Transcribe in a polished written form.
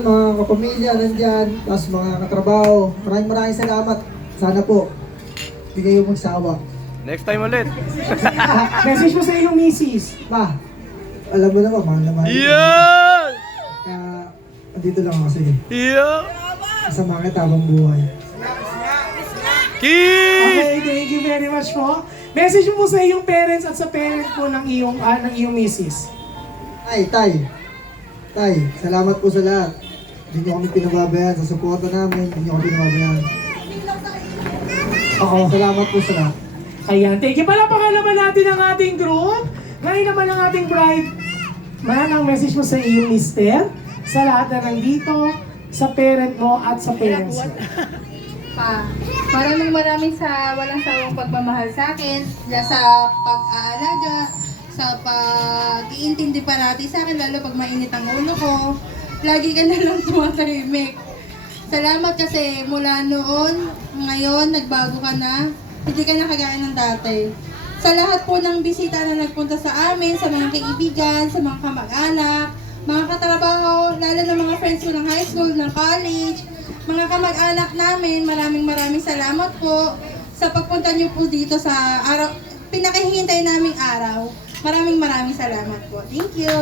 Mga kapamilya nandyan, tapos mga katrabaho, maraming salamat. Sana po, hindi kayo magsawa. Next time ulit. Message mo sa iyong misis. Ma, alam mo naman, mahal na mahal. Yeah! Kaya, andito lang ako sige. Yeah! Kasama kita habang buhay. Kiss! Okay, thank you very much po. Message mo po sa iyong parents at sa parent po ng iyong misis. Tay, salamat po sa lahat. Hindi niyo kami pinababayaan sa suporta namin, hindi niyo kami pinababayaan. Oo. Salamat po sa lahat. Ayan, thank you. Palapakan naman natin ang ating group. Ngayon naman ang ating bride. Ang message mo sa iyong mister, sa lahat na nandito, sa parent mo at sa parents mo. Maraming sa walang sawang pagmamahal sa akin, sa pag-aalaga, sa pag-iintindi parati sa akin, lalo pag mainit ang ulo ko. Lagi ka na lang tumatahimik. Salamat kasi mula noon, ngayon, nagbago ka na. Hindi ka na kagaya ng dati. Sa lahat po ng bisita na nagpunta sa amin, sa mga kaibigan, sa mga kamag-anak, mga katrabaho, lalo na mga friends ko ng high school, ng college, mga kamag-anak namin, maraming salamat po sa pagpunta niyo po dito sa araw, pinakahihintay naming araw. Maraming salamat po. Thank you!